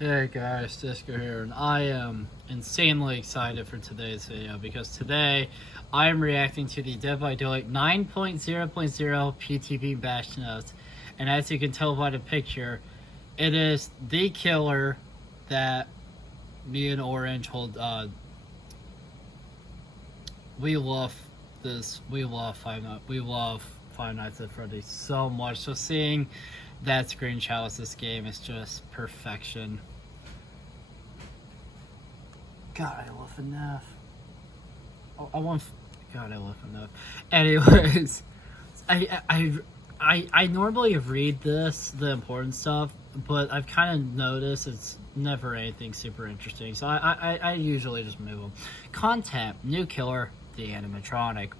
Hey guys, D1sco here, and I am insanely excited for today's video because today I am reacting to the Dead by Daylight 9.0.0 PTB Bash Notes, and as you can tell by the picture, it is the killer that me and Orange hold. We love this. We love Five Nights at Freddy's so much. So seeing that screenshot with this game is just perfection. God, I love FNAF. Oh, God, I love FNAF. Anyways, I normally read the important stuff, but I've kind of noticed it's never anything super interesting. So I usually just move them. Content: new killer, the animatronic.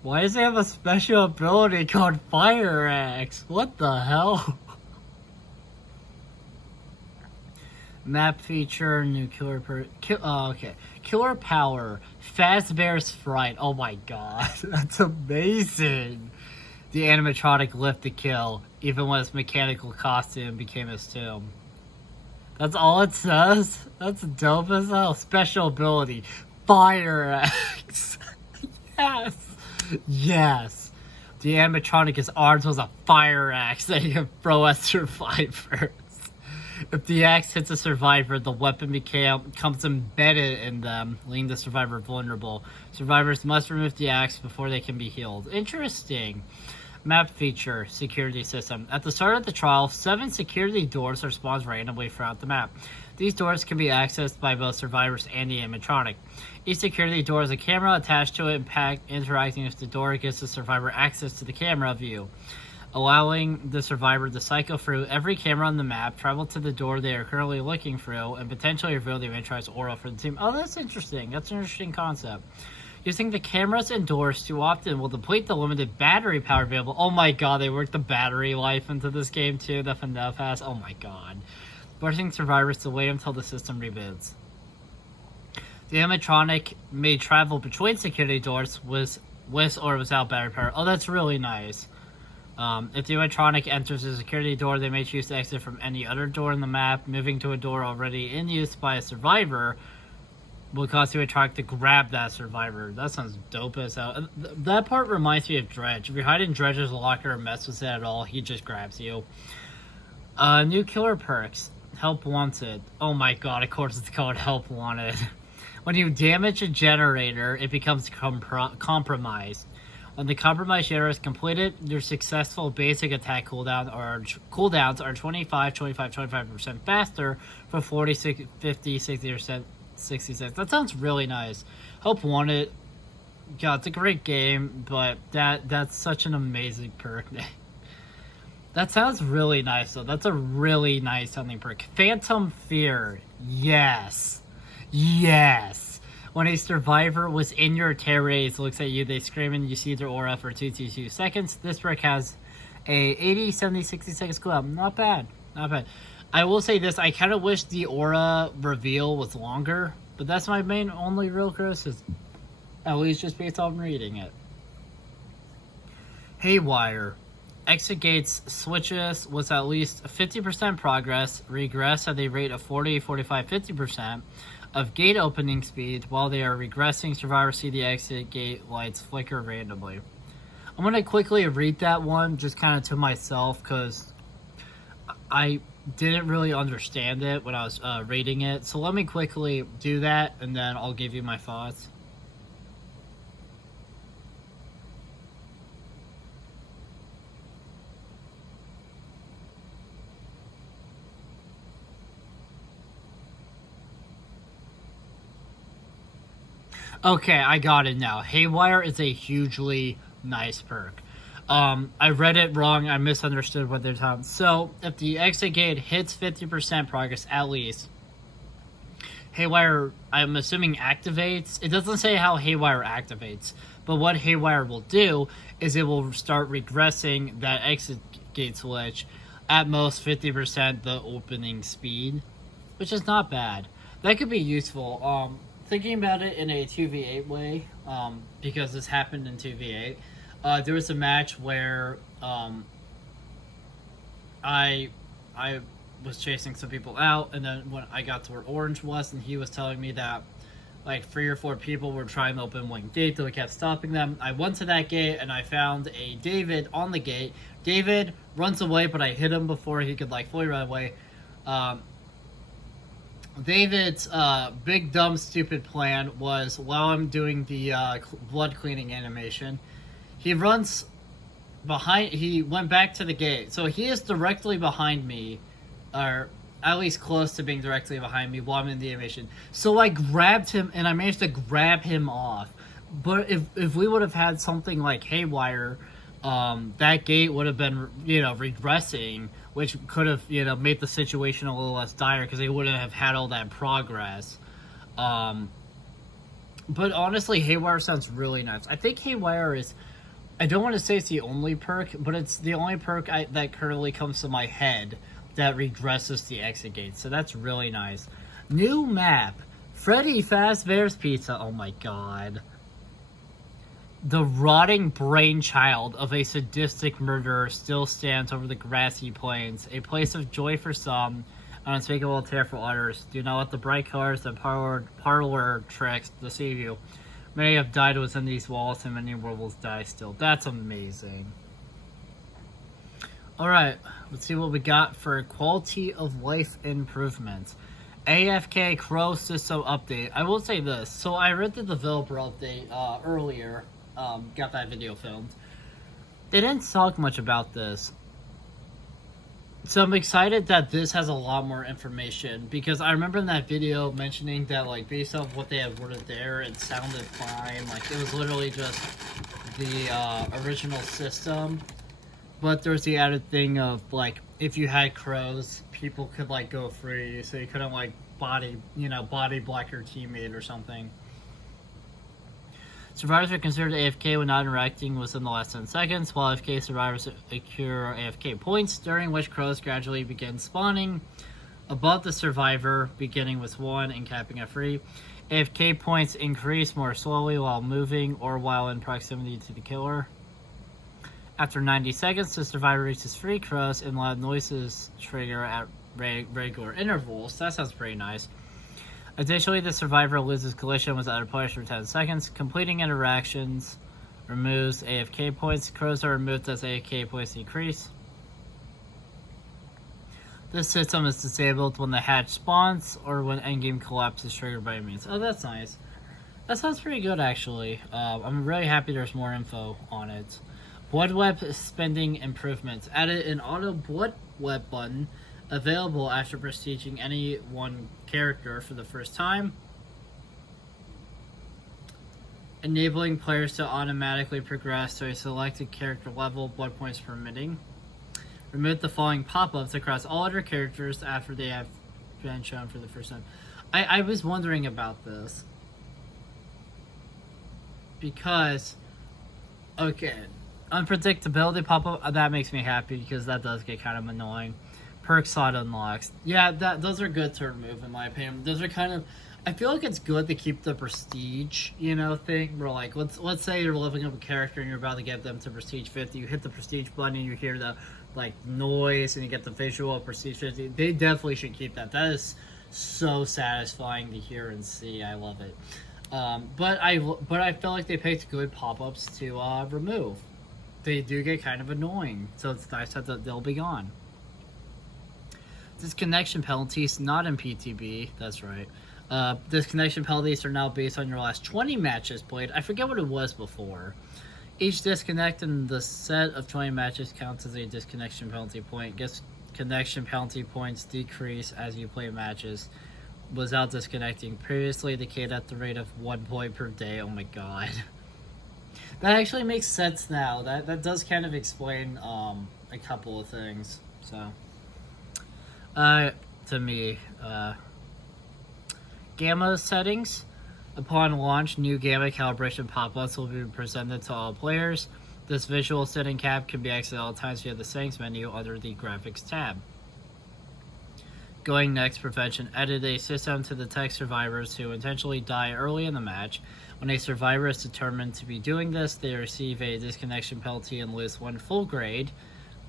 Why does he have a special ability called Fire Axe? What the hell? Map feature, new killer killer power, Fazbear's Fright. Oh my god, that's amazing. The animatronic lived to kill, even when his mechanical costume became his tomb. That's all it says? That's dope as hell. Special ability, Fire Axe. Yes. Yes. The animatronic is armed with a fire axe that he can throw at survivors. If the axe hits a survivor, the weapon becomes embedded in them, leaving the survivor vulnerable. Survivors must remove the axe before they can be healed. Interesting. Map feature, security system. At the start of the trial, 7 security doors are spawned randomly throughout the map. These doors can be accessed by both survivors and the animatronic. Each security door has a camera attached to it, and interacting with the door gives the survivor access to the camera view, allowing the survivor to cycle through every camera on the map, travel to the door they are currently looking through, and potentially reveal the animatronic's aura for the team. Oh, that's interesting. That's an interesting concept. Using the cameras and doors too often will deplete the limited battery power available. Oh my god, they worked the battery life into this game too, that FNAF has. Oh my god. Forcing survivors to wait until the system reboots. The animatronic may travel between security doors with or without battery power. Oh, that's really nice. If the animatronic enters a security door, they may choose to exit from any other door in the map. Moving to a door already in use by a survivor will cause the animatronic to grab that survivor. That sounds dope as hell. That part reminds me of Dredge. If you hide in Dredge's locker and mess with it at all, he just grabs you. New killer perks. Help Wanted. Oh my god, of course it's called Help Wanted. When you damage a generator, it becomes compromised. When the compromise generator is completed, your successful basic attack cooldowns are 25% faster for 40, 50, 60%, 60 seconds. That sounds really nice. Hope Wanted. God, it's a great game, but that's such an amazing perk. That sounds really nice, though. That's a really nice sounding perk. Phantom Fear. Yes. Yes. When a survivor was in your terrace looks at you, they scream and you see their aura for 2 seconds. This perk has a 80, 70, 60 seconds cooldown. Not bad. Not bad. I will say this, I kind of wish the aura reveal was longer, but that's my only real criticism. At least just based on reading it. Haywire. Exit gates switches with at least 50% progress, regress at a rate of 40, 45, 50% of gate opening speed. While they are regressing, survivors see the exit gate lights flicker randomly. I'm going to quickly read that one just kind of to myself because I didn't really understand it when I was reading it. So let me quickly do that and then I'll give you my thoughts. Okay, I got it now. Haywire is a hugely nice perk. I read it wrong. I misunderstood what they're talking. So, if the exit gate hits 50% progress at least, Haywire, I'm assuming, activates. It doesn't say how Haywire activates, but what Haywire will do is it will start regressing that exit gate switch at most 50% the opening speed, which is not bad. That could be useful. Thinking about it in a 2v8 way, because this happened in 2v8, there was a match where I was chasing some people out, and then when I got to where Orange was, and he was telling me that like 3 or 4 people were trying to open one gate, though we kept stopping them. I went to that gate, and I found a David on the gate. David runs away, but I hit him before he could like fully run away. David's big dumb stupid plan was, while I'm doing the blood cleaning animation, he runs behind. He went back to the gate, so he is directly behind me, or at least close to being directly behind me while I'm in the animation. So I grabbed him, and I managed to grab him off. But if we would have had something like Haywire, that gate would have been, regressing, which could have, made the situation a little less dire because they wouldn't have had all that progress. But honestly, Haywire sounds really nice. I think Haywire is, I don't want to say it's the only perk, but it's the only perk that currently comes to my head that regresses the exit gate. So that's really nice. New map. Freddy Fazbear's Pizza. Oh my god. The rotting brainchild of a sadistic murderer still stands over the grassy plains, a place of joy for some, an unspeakable terror for others. Do not let the bright colors and parlor tricks deceive you. Many have died within these walls, and many will die still. That's amazing. Alright, let's see what we got for quality of life improvements. AFK Crow System Update. I will say this. So I read the developer update earlier. Got that video filmed. They didn't talk much about this. So I'm excited that this has a lot more information, because I remember in that video mentioning that, like, based off what they had worded there, it sounded fine. Like, it was literally just the original system. But there's the added thing of, like, if you had crows, people could, like, go free, so you couldn't, like, body block your teammate or something. Survivors are considered AFK when not interacting within the last 10 seconds, while AFK survivors accrue AFK points, during which crows gradually begin spawning above the survivor, beginning with 1 and capping at 3. AFK points increase more slowly while moving or while in proximity to the killer. After 90 seconds, the survivor reaches 3 crows and loud noises trigger at regular intervals. That sounds pretty nice. Additionally, the survivor loses collision with other players for 10 seconds. Completing interactions removes AFK points. Crows are removed as AFK points decrease. This system is disabled when the hatch spawns or when endgame collapse is triggered by enemies. Oh, that's nice. That sounds pretty good, actually. I'm really happy there's more info on it. Blood web spending improvements. Added an auto blood web button available after prestiging any one character for the first time, enabling players to automatically progress to a selected character level, blood points permitting. Remove the following pop-ups across all other characters after they have been shown for the first time. I was wondering about this, because, okay, unpredictability pop-up, that makes me happy, because that does get kind of annoying. Perk slot unlocks. Yeah, those are good to remove, in my opinion. Those are kind of, I feel like it's good to keep the prestige, thing. Where, like, let's say you're leveling up a character and you're about to get them to prestige 50. You hit the prestige button and you hear the, like, noise and you get the visual of prestige 50. They definitely should keep that. That is so satisfying to hear and see. I love it. But I feel like they picked good pop-ups to remove. They do get kind of annoying, so it's nice that they'll be gone. Disconnection penalties, not in PTB, that's right. Disconnection penalties are now based on your last 20 matches played. I forget what it was before. Each disconnect in the set of 20 matches counts as a disconnection penalty point. Disconnection penalty points decrease as you play matches without disconnecting. Previously indicated at the rate of 1 point per day. Oh my god. That actually makes sense now. That does kind of explain a couple of things. So to me, gamma settings. Upon launch, new gamma calibration pop-ups will be presented to all players. This visual setting cap can be accessed at all times via the settings menu under the graphics tab. Going next, prevention. Added a system to detect survivors who intentionally die early in the match. When a survivor is determined to be doing this, they receive a disconnection penalty and lose 1 full grade.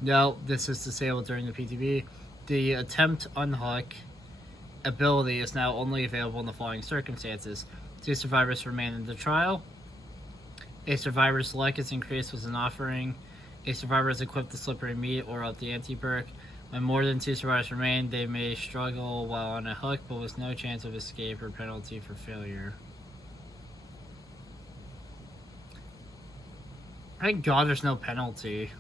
No, this is disabled during the PTB. The attempt unhook ability is now only available in the following circumstances. 2 survivors remain in the trial. A survivor's luck is increased with an offering. A survivor is equipped with slippery meat or up the anti-perk. When more than 2 survivors remain, they may struggle while on a hook, but with no chance of escape or penalty for failure. Thank God there's no penalty.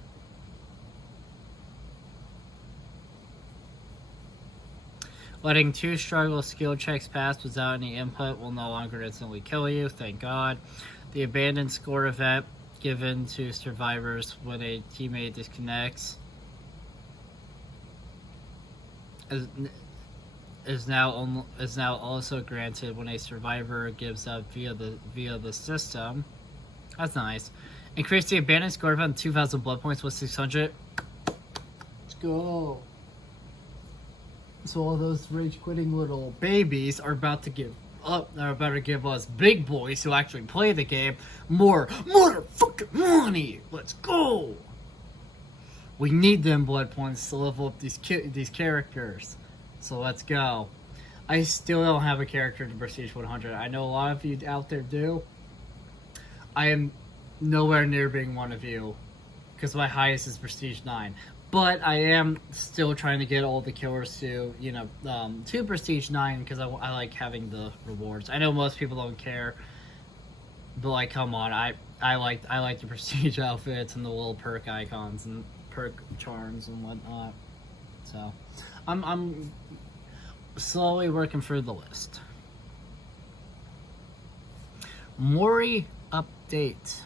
Letting 2 struggle skill checks pass without any input will no longer instantly kill you, thank God. The abandoned score event given to survivors when a teammate disconnects is now also granted when a survivor gives up via the system. That's nice. Increase the abandoned score event 2,000 blood points with 600. Let's go. So all those rage quitting little babies are about to give up. They're about to give us big boys who actually play the game more motherfucking money. Let's go. We need them blood points to level up these characters. So let's go. I still don't have a character to Prestige 100. I know a lot of you out there do. I am nowhere near being one of you because my highest is Prestige 9. But I am still trying to get all the killers to, to Prestige 9 because I like having the rewards. I know most people don't care, but like, come on, I like the Prestige outfits and the little perk icons and perk charms and whatnot. So, I'm slowly working through the list. Mori update.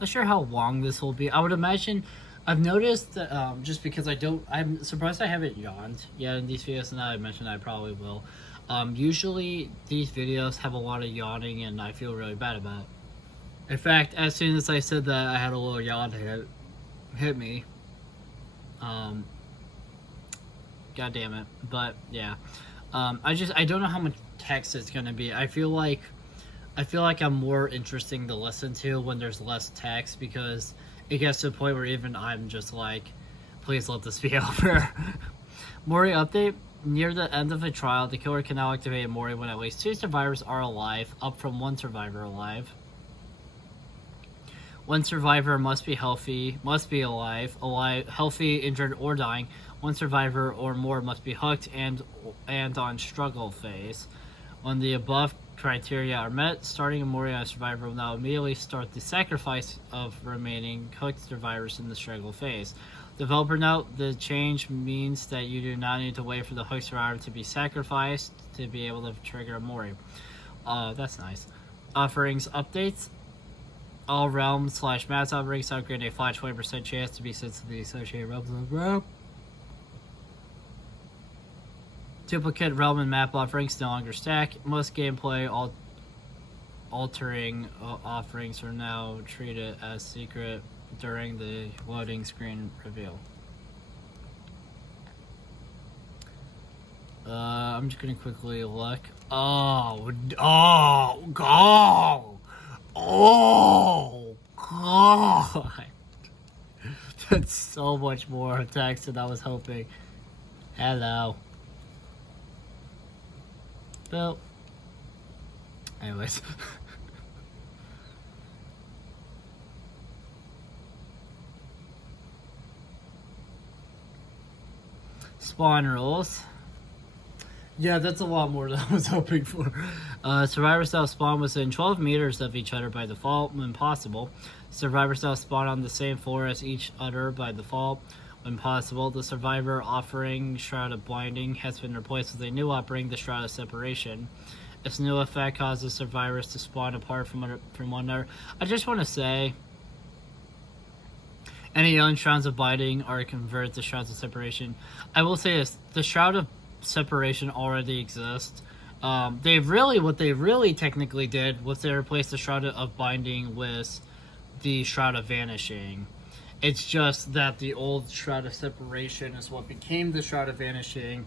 Not sure how long this will be. I would imagine. I've noticed that just because I'm surprised I haven't yawned yet in these videos, and now I mentioned I probably will. Usually these videos have a lot of yawning, and I feel really bad about it. In fact, as soon as I said that, I had a little yawn hit me. God damn it. But yeah, I don't know how much text it's gonna be. I feel like I'm more interesting to listen to when there's less text because it gets to the point where even I'm just like, please let this be over. Mori update. Near the end of a trial, the killer can now activate a Mori when at least 2 survivors are alive, up from 1 survivor alive. 1 survivor must be alive, healthy, injured, or dying. 1 survivor or more must be hooked and on struggle phase. When the above criteria are met, starting a Mori on a survivor will now immediately start the sacrifice of remaining hooked survivors in the struggle phase. Developer note, the change means that you do not need to wait for the hooked survivor to be sacrificed to be able to trigger a Mori. That's nice. Offerings updates. All realms / mass offerings upgrade a flat 20% chance to be sent to the associated realms of the realm. Duplicate realm and map offerings no longer stack. Most gameplay altering offerings are now treated as secret during the loading screen reveal. I'm just gonna quickly look. Oh God! That's so much more text than I was hoping. Hello. Well, anyways. Spawn rules. Yeah, that's a lot more than I was hoping for. Survivor style spawn within 12 meters of each other by default when possible. Survivor style spawn on the same floor as each other by default when possible. The survivor offering Shroud of Blinding has been replaced with a new offering, the Shroud of Separation. This new effect causes survivors to spawn apart from one another. I just want to say, any young Shrouds of Blinding are converted to Shrouds of Separation. I will say this, the Shroud of Separation already exists. What they really technically did was they replaced the Shroud of Binding with the Shroud of Vanishing. It's just that the old Shroud of Separation is what became the Shroud of Vanishing,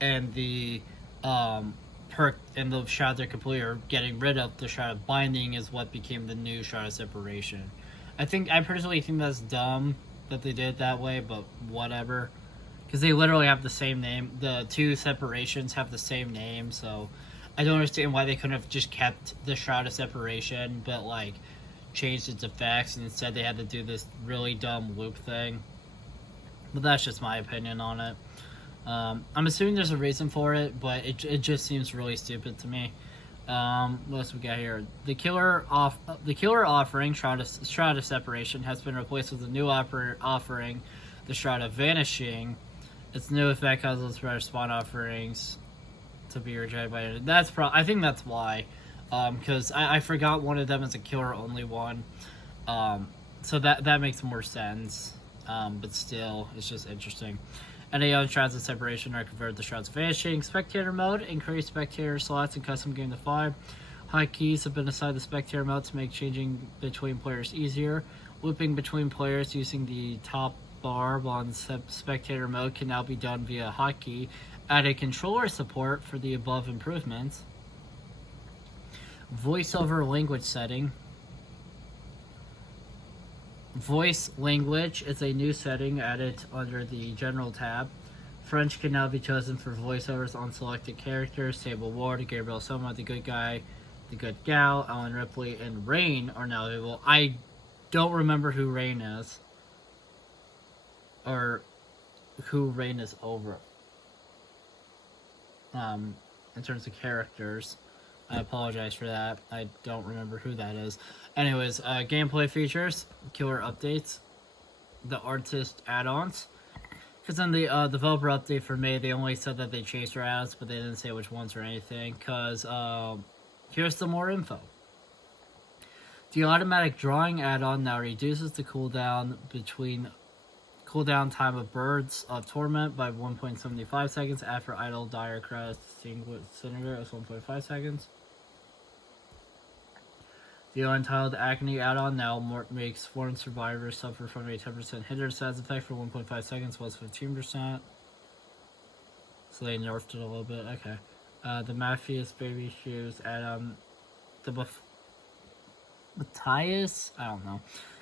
and the perk and the Shroud they're completely are getting rid of the Shroud of Binding is what became the new Shroud of I personally think that's dumb that they did it that way, but whatever. because they literally have the same name. The two separations have the same name, so I don't understand why they couldn't have just kept the Shroud of Separation, but like changed its effects, and instead they had to do this really dumb loop thing. But that's just my opinion on it. I'm assuming there's a reason for it, but it just seems really stupid to me. What else we got here? The killer offering, Shroud of Separation, has been replaced with a new offering, the Shroud of Vanishing. Its new effect causes better spawn offerings to be rejected by it. I think that's why. Because I forgot one of them is a killer only one. So that makes more sense. But still, it's just interesting. Any other Shrouds of Separation are converted to Shrouds of Vanishing. Spectator mode, increase spectator slots in custom game to 5. Hotkeys have been assigned to spectator mode to make changing between players easier. Looping between players using the top bar while in spectator mode can now be done via hotkey. Added controller support for the above improvements. Voiceover language setting. Voice language is a new setting added under the General tab. French can now be chosen for voiceovers on selected characters. Sable Ward, Gabriel Soma, The Good Guy, The Good Gal, Ellen Ripley, and Rain are now available. I don't remember who Rain is. Or who Rain is over. In terms of characters. I apologize for that. I don't remember who that is. Anyways, gameplay features, killer updates, the artist add-ons. Because in the developer update for May, they only said that they changed their ads, but they didn't say which ones or anything. Because here's some more info. The automatic drawing add-on now reduces the cooldown time of Birds of Torment by 1.75 seconds after Idle Dire Crest Disintegrate is 1.5 seconds. The Untitled Acne add-on now makes foreign survivors suffer from a 10% hinder stats effect for 1.5 seconds, was 15%. So they nerfed it a little bit. Okay. The Matthias Baby Shoes add-on. The Matthias? I don't know.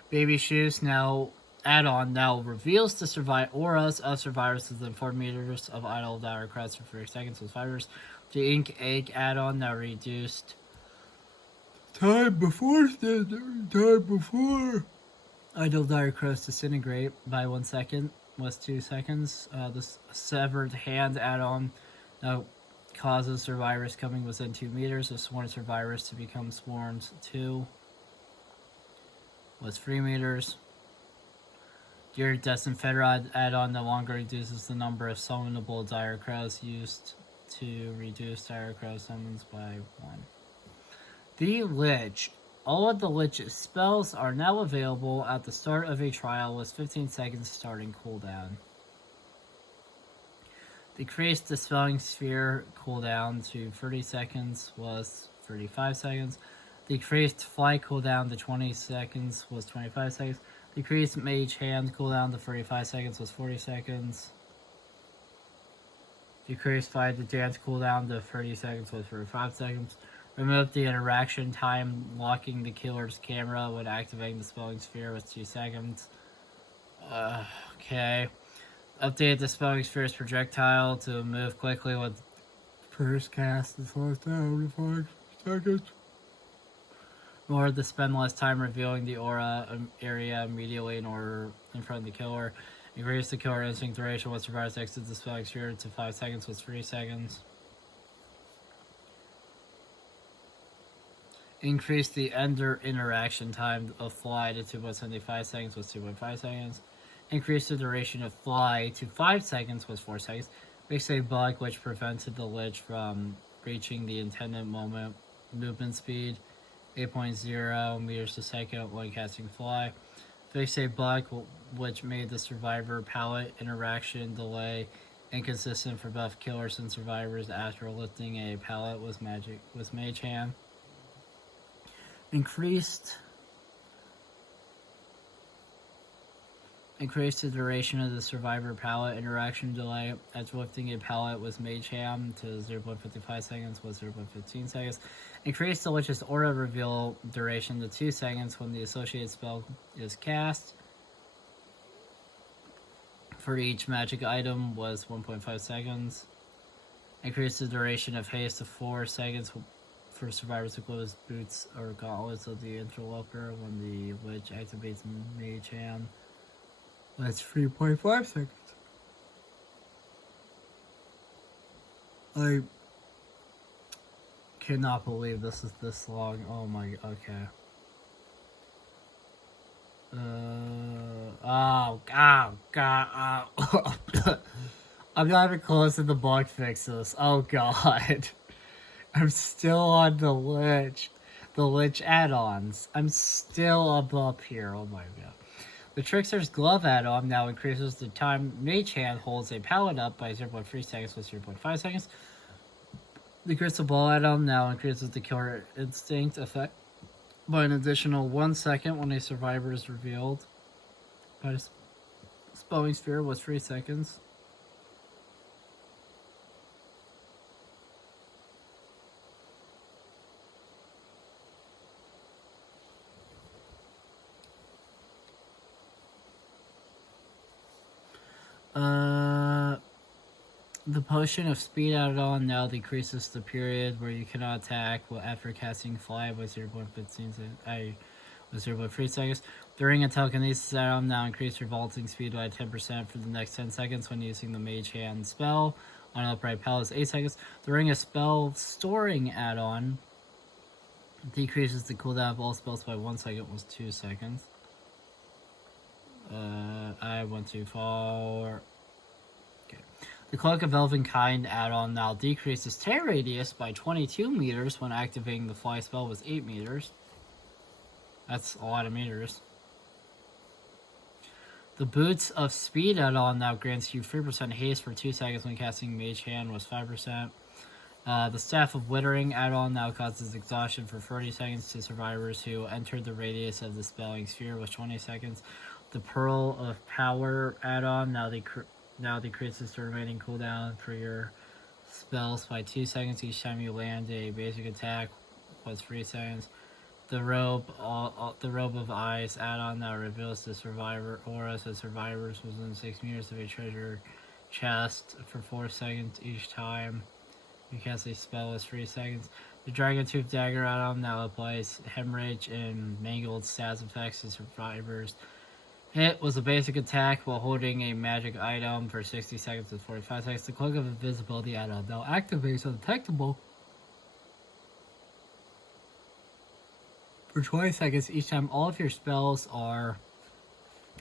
Baby Shoes now add-on now reveals the auras of survivors within 4 meters of Idle Dire Crest for 30 seconds with fibers. The Ink Egg add-on now reduced time before Idle Dire Crest Disintegrate by 1 second was 2 seconds. The Severed Hand add-on now causes survivors coming within 2 meters of sworn survivors to become sworn 2 was 3 meters. Your Disinfederate add-on no longer reduces the number of summonable Dire Crows used to reduce Dire Crow summons by 1. The Lich. All of the Lich's spells are now available at the start of a trial with 15 seconds starting cooldown. Decreased Dispelling Sphere cooldown to 30 seconds was 35 seconds. Decreased Fly cooldown to 20 seconds was 25 seconds. Decreased Mage Hand cooldown to 45 seconds was 40 seconds. Decreased Fight the Dance cooldown to 30 seconds was 45 seconds. Remove the interaction time locking the killer's camera when activating the Spelling Sphere was 2 seconds. Okay. Update the Spelling Sphere's projectile to move quickly with first cast and slows down to 5 seconds. Or to spend less time revealing the aura area immediately in front of the killer. Increase the killer instinct duration once survivors exit the Spelling Sphere to 5 seconds was 3 seconds. Increase the Ender interaction time of Fly to 2.75 seconds was 2.5 seconds. Increase the duration of Fly to 5 seconds was 4 seconds. Fix a bug which prevented the Lich from reaching the intended movement speed 8.0 meters per second when casting Fly. Fix a bug which made the survivor palette interaction delay inconsistent for both killers and survivors after lifting a palette with Mage Hand. Increased the duration of the survivor palette interaction delay as lifting a palette with Mage Hand to 0.55 seconds was 0.15 seconds. Increase the Lich's aura reveal duration to 2 seconds when the associated spell is cast. for each magic item was 1.5 seconds. Increase the duration of haste to 4 seconds for survivors who close boots or gauntlets of the interloper when the Lich activates Mage Hand. That's 3.5 seconds. I cannot believe this is this long. Oh my, okay. Oh god, I'm not even close to the bug fixes. Oh god. I'm still on the Lich add-ons. I'm still up here. Oh my god. The Trickster's Glove add-on now increases the time Mage Hand holds a pallet up by 0.3 seconds with 0.5 seconds. The Crystal Ball add-on now increases the Killer Instinct effect by an additional 1 second when a survivor is revealed. By Spelling Sphere was 3 seconds. The Potion of Speed add-on now decreases the period where you cannot attack after casting Fly by 0.3 seconds. During a Telekinesis add-on now increase your vaulting speed by 10% for the next 10 seconds when using the Mage Hand spell. On Upright Pallet is 8 seconds. During a Spell Storing add-on, decreases the cooldown of all spells by 1 second was 2 seconds. I went too far. Okay. The Cloak of Elvenkind add-on now decreases tear radius by 22 meters when activating the Fly spell was 8 meters. That's a lot of meters. The Boots of Speed add-on now grants you 3% haste for 2 seconds when casting Mage Hand was 5%. The Staff of Withering add-on now causes exhaustion for 30 seconds to survivors who entered the radius of the Spelling Sphere was 20 seconds. The Pearl of Power add-on now decreases the remaining cooldown for your spells by 2 seconds each time you land a basic attack was 3 seconds. The Robe of Eyes add-on now reveals the survivor auras of survivors within 6 meters of a treasure chest for 4 seconds each time you cast a spell was 3 seconds. The Dragon Tooth Dagger add-on now applies Hemorrhage and Mangled stats effects to survivors. Hit was a basic attack while holding a magic item for 60 seconds and 45 seconds. The Cloak of Invisibility add-on now activates undetectable for 20 seconds each time all of your spells are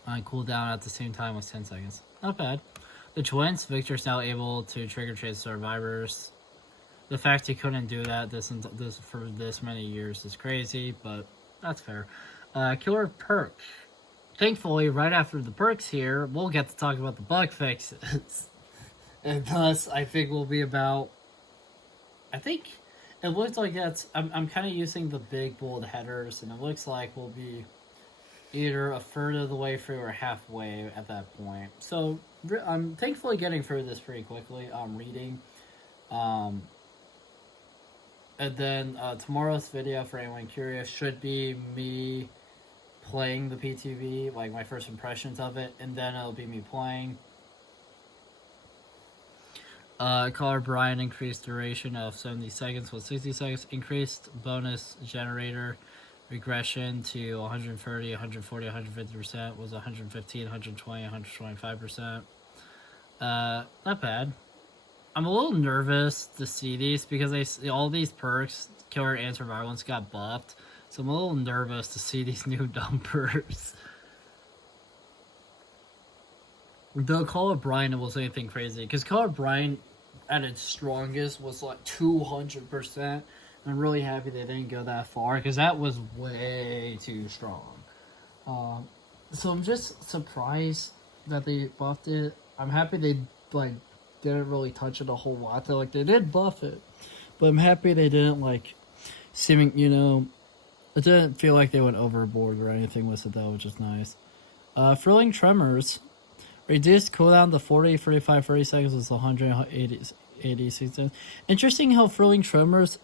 on cooldown at the same time with 10 seconds. Not bad. The Twins, Victor's now able to trigger chase survivors. The fact he couldn't do that this for this many years is crazy, but that's fair. Killer Perk. Thankfully, right after the perks here, we'll get to talk about the bug fixes. And thus, I think we'll be about... I think it looks like that's... I'm kind of using the big bold headers, and it looks like we'll be either a third of the way through or halfway at that point. So, I'm thankfully getting through this pretty quickly. I'm reading. And then tomorrow's video, for anyone curious, should be me playing the PTV, like my first impressions of it, and then it'll be me playing. Color Brian increased duration of 70 seconds with 60 seconds. Increased bonus generator regression to 130, 140, 150% was 115, 120, 125%. Not bad. I'm a little nervous to see these because all these perks, Killer and Survivance, got buffed. So I'm a little nervous to see these new numbers. Though Call of Brian was anything crazy. Because Call of Brian at its strongest was like 200%. I'm really happy they didn't go that far. Because that was way too strong. So I'm just surprised that they buffed it. I'm happy they didn't really touch it a whole lot. They did buff it. But I'm happy they didn't it didn't feel like they went overboard or anything with it, though, which is nice. Thrilling Tremors. Reduced cooldown to 40, 45, 30 seconds was 180 seconds. Interesting how Thrilling Tremors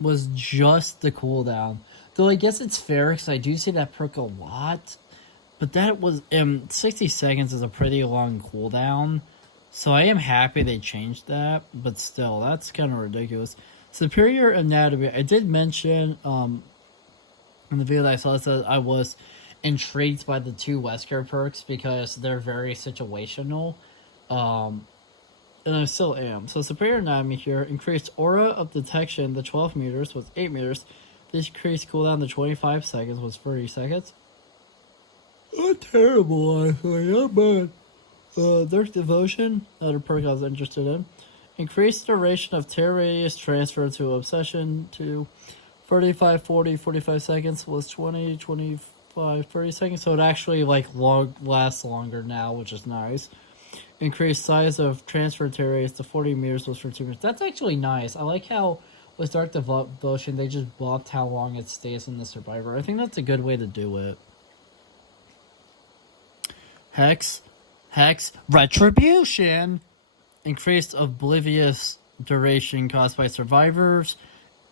was just the cooldown. Though I guess it's fair, because I do see that perk a lot. But that was 60 seconds is a pretty long cooldown. So I am happy they changed that, but still, that's kind of ridiculous. Superior anatomy. I did mention in the video that I saw that I was intrigued by the two Wesker perks because they're very situational. And I still am. So superior anatomy here, increased aura of detection to 12 meters was 8 meters. Decreased cooldown to 25 seconds was 30 seconds. Not terrible, honestly. Not bad. Dark Devotion, another perk I was interested in. Increased duration of tear radius transfer to obsession to 35, 40, 45 seconds was 20, 25, 30 seconds. So it actually lasts longer now, which is nice. Increased size of transfer tear radius to 40 meters was for 2 minutes. That's actually nice. I like how with Dark Devotion they just buffed how long it stays in the Survivor. I think that's a good way to do it. Hex, Retribution. Increased oblivious duration caused by survivors.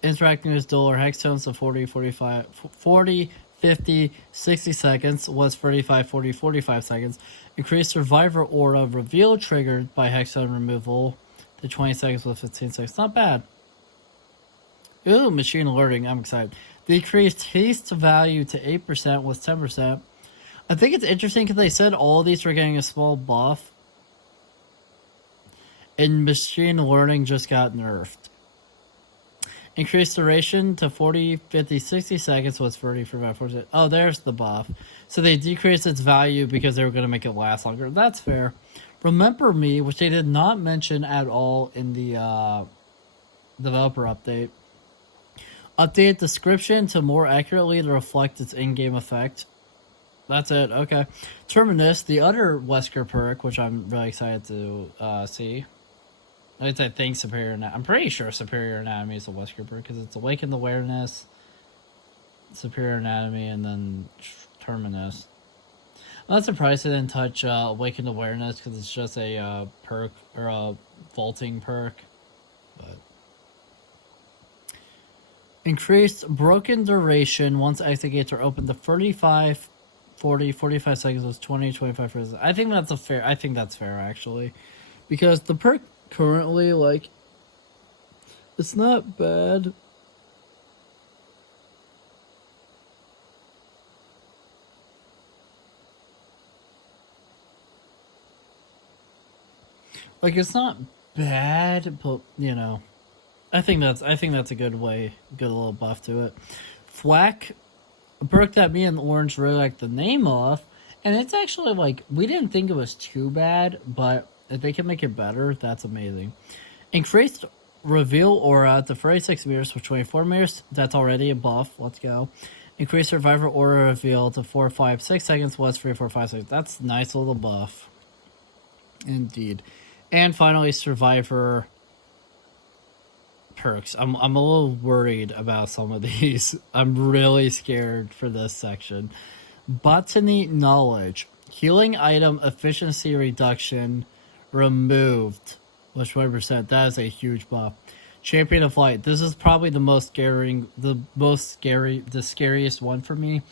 Interacting with dual or hex tones of 40, 45, 40, 50, 60 seconds was 35, 40, 45 seconds. Increased survivor aura reveal triggered by hex tone removal to 20 seconds with 15 seconds. Not bad. Ooh, machine learning. I'm excited. Decreased haste value to 8% was 10%. I think it's interesting because they said all of these were getting a small buff. And machine learning just got nerfed. Increased duration to 40, 50, 60 seconds was 30 for about 40 seconds. Oh, there's the buff. So they decreased its value because they were going to make it last longer. That's fair. Remember Me, which they did not mention at all in the developer update. Update description to more accurately reflect its in-game effect. That's it. Okay. Terminus, the other Wesker perk, which I'm really excited to see. At least I think Superior Anatomy. I'm pretty sure Superior Anatomy is a Wesker perk because it's Awakened Awareness, Superior Anatomy, and then Terminus. I'm not surprised they didn't touch Awakened Awareness because it's just a perk or a vaulting perk. But increased broken duration once exit gates are open to 35, 40, 45 seconds was 20, 25 seconds. I think that's fair actually. Because the perk currently, it's not bad. It's not bad, but I think that's a good little buff to it. Flack, a perk that me and Orange really like the name of, and it's actually we didn't think it was too bad, but if they can make it better, that's amazing. Increased reveal aura to 36 meters for 24 meters. That's already a buff. Let's go. Increased survivor aura reveal to 4, 5, 6 seconds was 3, 4, 5 seconds. That's a nice little buff. Indeed. And finally, survivor perks. I'm a little worried about some of these. I'm really scared for this section. Botany Knowledge. Healing item efficiency reduction removed was 20%. That is a huge buff. Champion of Light. This is probably the scariest one for me.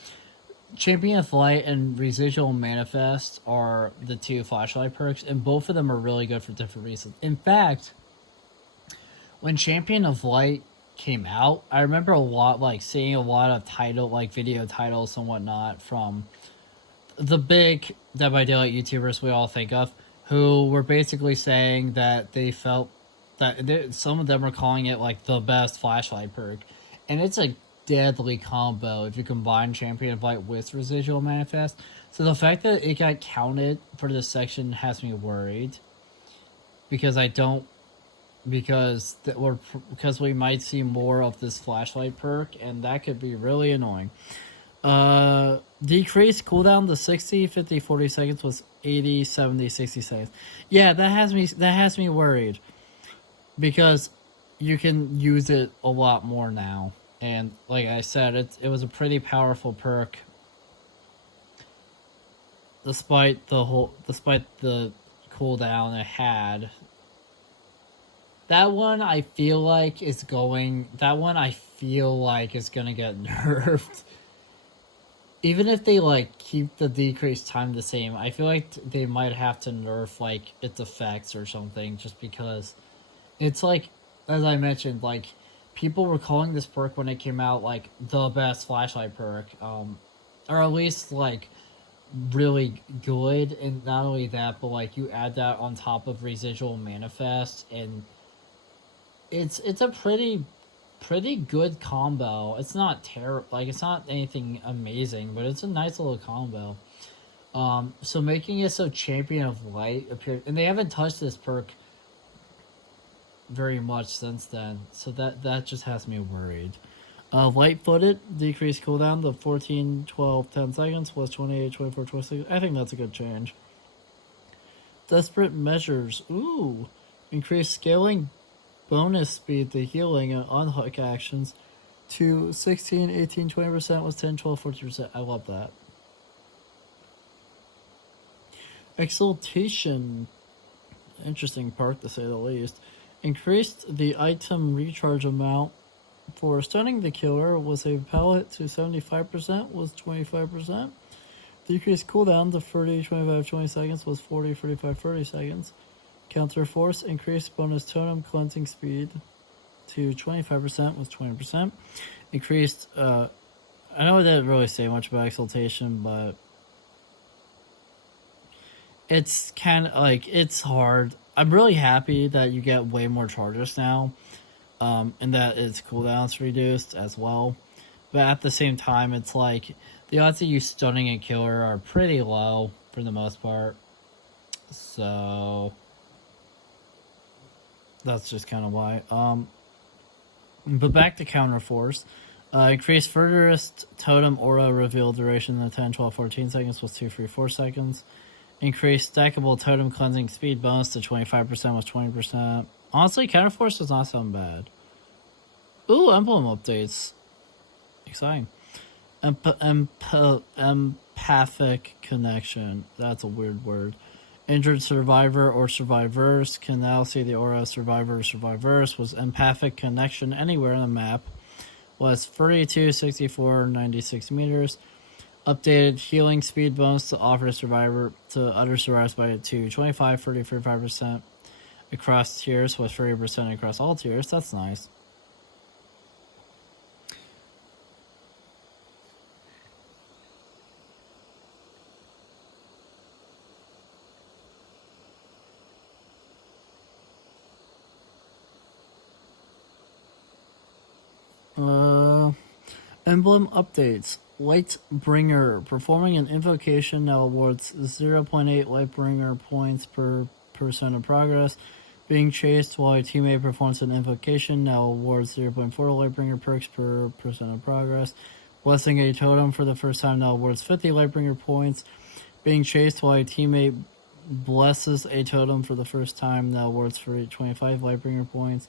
Champion of Light and Residual Manifest are the two flashlight perks, and both of them are really good for different reasons. In fact, when Champion of Light came out, I remember seeing a lot of video titles and whatnot from the big Dead by Daylight YouTubers we all think of, who were basically saying that they felt that some of them were calling it the best flashlight perk, and it's a deadly combo if you combine Champion of Light with Residual Manifest. So the fact that it got counted for this section has me worried, because we might see more of this flashlight perk, and that could be really annoying. Decreased cooldown to 60, 50, 40 seconds was 80, 70, 60 seconds. Yeah, that has me worried, because you can use it a lot more now. And like I said, it was a pretty powerful perk, despite the cooldown it had. That one I feel like is gonna get nerfed. even if they like keep the decreased time the same, I feel like they might have to nerf like its effects or something, just because it's like, as I mentioned, like people were calling this perk when it came out like the best flashlight perk, or at least like really good. And not only that, but like you add that on top of residual manifest, and it's a pretty good combo. It's not terrible, like it's not anything amazing, but it's a nice little combo. So making it so Champion of Light appeared, and they haven't touched this perk very much since then, so that just has me worried. Light footed decreased cooldown to 14, 12, 10 seconds, was 28, 24, 26. I think that's a good change. Desperate measures. Ooh. Increased scaling bonus speed to healing and unhook actions to 16, 18, 20%, was 10, 12, 14%. I love that. Exaltation. Interesting perk to say the least. Increased the item recharge amount for stunning the killer was a pellet to 75%, was 25%. Decreased cooldown to 30, 25, 20 seconds, was 40, 45, 30 seconds. Counter force increased bonus totem cleansing speed to 25%, was 20%. Increased, I know it didn't really say much about exaltation, but it's kind of like, it's hard. I'm really happy that you get way more charges now, and that its cooldown's reduced as well. But at the same time, it's like the odds of you stunning a killer are pretty low for the most part. So that's just kind of why. But back to counter force. Increased furthest totem aura reveal duration to 10, 12, 14 seconds, was 2, 3, 4 seconds. Increased stackable totem cleansing speed bonus to 25%, was 20%. Honestly, counterforce does not sound bad. Ooh, emblem updates. Exciting. Empathic connection. That's a weird word. Injured survivor or survivors can now see the aura of survivor or survivors. Was empathic connection anywhere on the map. Was 32, 64, 96 meters. Updated healing speed bonus to offer to other survivors to 25, 30, 35% across tiers, was 30% across all tiers. That's nice. Emblem updates. Lightbringer. Performing an invocation now awards 0.8 Lightbringer points per percent of progress. Being chased while a teammate performs an invocation now awards 0.4 Lightbringer perks per percent of progress. Blessing a totem for the first time now awards 50 Lightbringer points. Being chased while a teammate blesses a totem for the first time now awards for 25 Lightbringer points.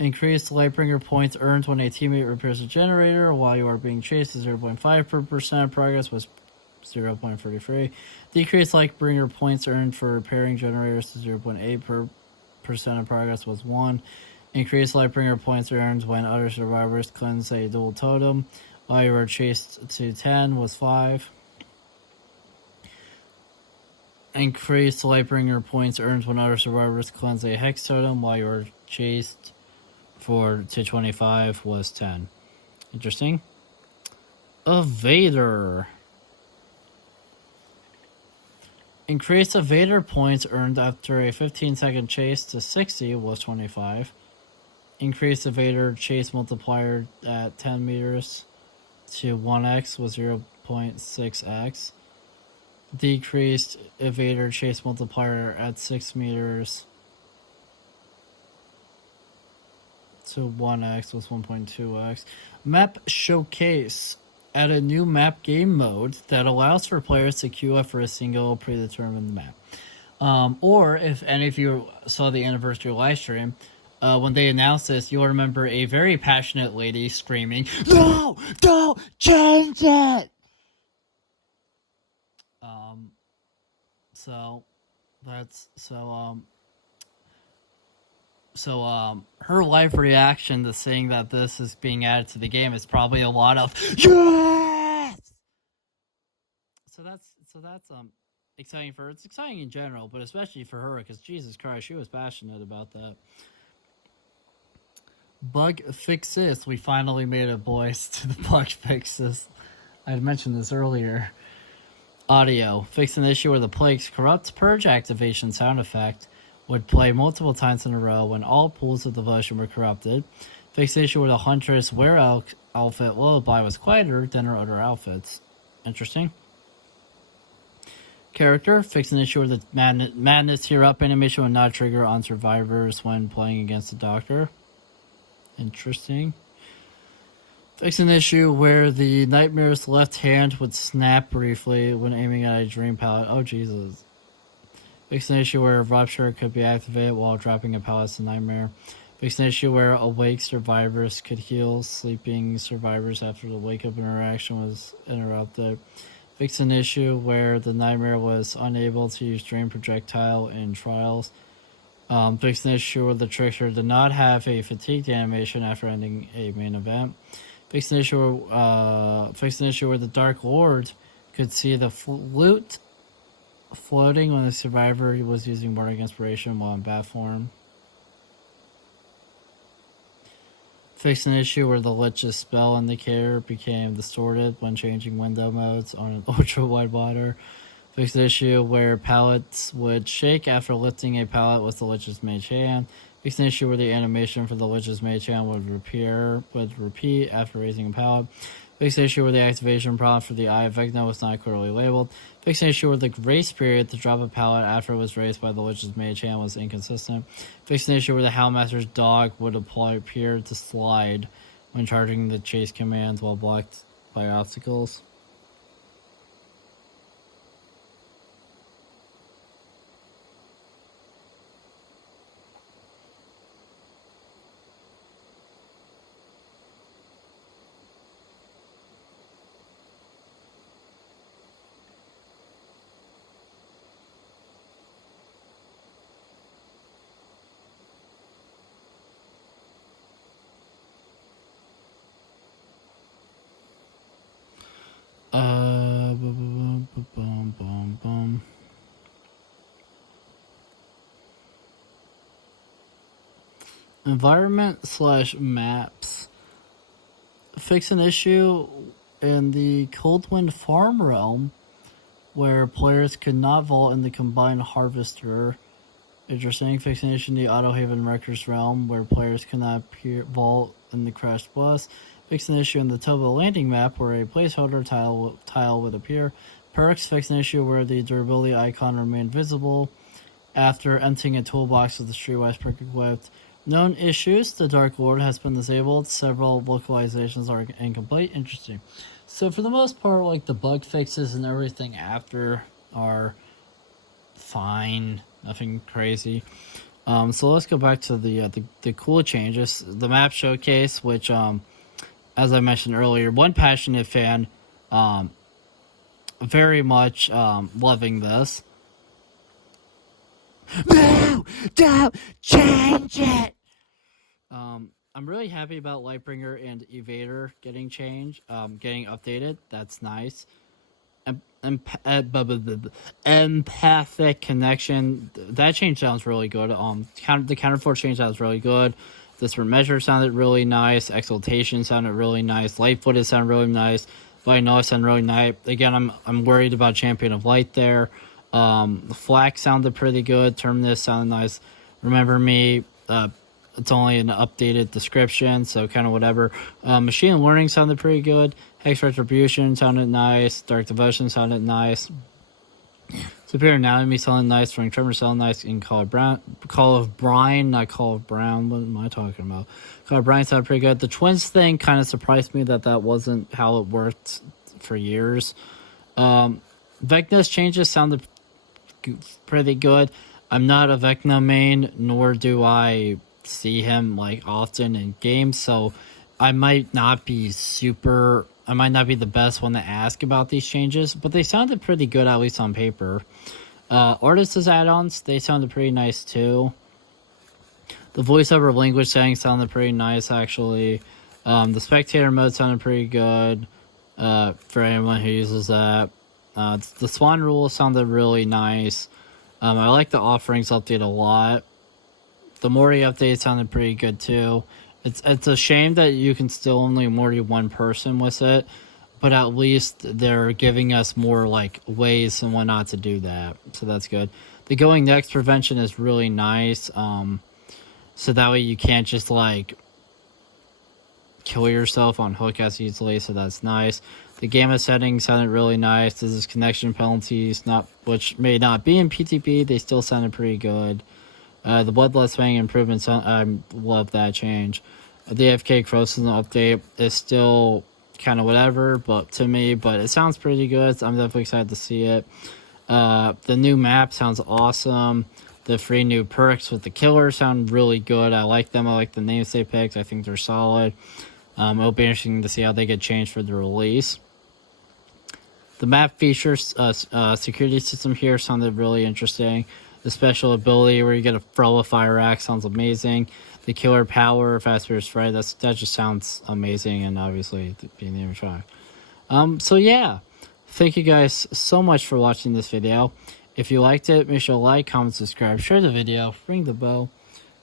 Increased Lightbringer points earned when a teammate repairs a generator while you are being chased is 0.5 per percent of progress, was 0.33. Decreased Lightbringer points earned for repairing generators to 0.8 per percent of progress, was 1. Increased Lightbringer points earned when other survivors cleanse a dual totem while you are chased to 10, was 5. Increased Lightbringer points earned when other survivors cleanse a hex totem while you are chased to 25, was 10. Interesting. Evader. Increased Evader points earned after a 15-second chase to 60, was 25. Increased Evader chase multiplier at 10 meters to 1x, was 0.6x. Decreased Evader chase multiplier at 6 meters to 1x, was 1.2x. Map Showcase. Add a new map game mode that allows for players to queue up for a single predetermined map. Or if any of you saw the anniversary live stream, when they announced this, you'll remember a very passionate lady screaming, "No! Don't change it!" So her live reaction to seeing that this is being added to the game is probably a lot of "Yes!" that's exciting for her. It's exciting in general, but especially for her because Jesus Christ, she was passionate about that. Bug fixes. We finally made it, boys, to the bug fixes. I had mentioned this earlier. Audio. Fix an issue where the Plague's corrupt purge activation sound effect would play multiple times in a row when all pools of devotion were corrupted. Fix the issue where the Huntress wear outfit lullaby was quieter than her other outfits. Interesting. Character. Fix an issue where the madness tear up animation would not trigger on survivors when playing against the Doctor. Interesting. Fix an issue where the Nightmare's left hand would snap briefly when aiming at a dream pallet. Oh, Jesus. Fix an issue where Rupture could be activated while dropping a pallet to Nightmare. Fix an issue where awake survivors could heal sleeping survivors after the wake-up interaction was interrupted. Fix an issue where the Nightmare was unable to use Dream Projectile in Trials. Fix an issue where the Trickster did not have a fatigued animation after ending a main event. Fix an issue where the Dark Lord could see the flute floating when the survivor was using Bardic Inspiration while in bat form. Fix an issue where the Lich's spell indicator became distorted when changing window modes on an ultra-wide monitor. Fix an issue where pallets would shake after lifting a pallet with the Lich's mage hand. Fix an issue where the animation for the Lich's mage hand would repeat after raising a pallet. Fix an issue where the activation prompt for the Eye of Vecna was not clearly labeled. Fix an issue where the grace period to drop a pallet after it was raised by the Lich's mage hand was inconsistent. Fix an issue where the Howlmaster's dog would appear to slide when charging the chase command while blocked by obstacles. Environment/maps. Fix an issue in the Coldwind Farm realm where players could not vault in the combined harvester. Interesting. Fix an issue in the Autohaven Wreckers realm where players cannot vault in the crashed bus. Fix an issue in the Toba landing map where a placeholder tile would appear. Perks. Fix an issue where the durability icon remained visible after emptying a toolbox with the Streetwise perk equipped. Known issues. The Dark Lord has been disabled. Several localizations are incomplete. Interesting. So for the most part, like the bug fixes and everything after are fine. Nothing crazy. So let's go back to the cool changes. The map showcase, which as I mentioned earlier, one passionate fan very much loving this. No! Don't change it! I'm really happy about Lightbringer and Evader getting changed, getting updated. That's nice. Empathic connection. That change sounds really good. The counterforce change sounds really good. This measure sounded really nice. Exaltation sounded really nice. Light footed sounded really nice. Vital sounded really nice. Again, I'm worried about Champion of Light there. Flack sounded pretty good. Terminus sounded nice. Remember Me, it's only an updated description, so kind of whatever. Machine Learning sounded pretty good. Hex Retribution sounded nice. Dark Devotion sounded nice. Superior Anatomy sounded nice. Frank Tremor sounded nice. In Call of Brine, not Call of Brown. What am I talking about? Call of Brine sounded pretty good. The Twins thing kind of surprised me that wasn't how it worked for years. Vecna's changes sounded pretty good. I'm not a Vecna main, nor do I see him like often in games, so I might not be the best one to ask about these changes, but they sounded pretty good, at least on paper. Artists' add-ons, they sounded pretty nice too. The voiceover language settings sounded pretty nice, actually. The spectator mode sounded pretty good for anyone who uses that. The Swan Rule sounded really nice. I like the offerings update a lot. The Mori update sounded pretty good too. It's a shame that you can still only Mori one person with it, but at least they're giving us more like ways and whatnot to do that, so that's good. The going next prevention is really nice, so that way you can't just like kill yourself on hook as easily, so that's nice. The gamma settings sounded really nice. This is connection penalties, which may not be in PTP, they still sounded pretty good. The bloodless swing improvements, I love that change. The AFK Crossing update is still kind of whatever, but to me, but it sounds pretty good. So I'm definitely excited to see it. The new map sounds awesome. The free new perks with the killer sound really good. I like them. I like the namesake picks. I think they're solid. It'll be interesting to see how they get changed for the release. The map features security system here sounded really interesting. The special ability where you get a throw a fire axe sounds amazing. The killer power, fast burst right, that just sounds amazing, and obviously being the animatronic. So yeah, thank you guys so much for watching this video. If you liked it, make sure to like, comment, subscribe, share the video, ring the bell,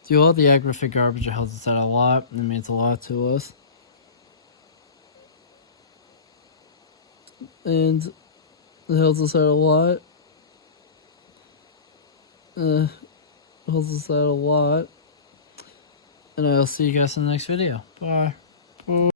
do all the aggravated garbage. It helps us out a lot. It means a lot to us. And it helps us out a lot. Helps us out a lot. And I'll see you guys in the next video. Bye.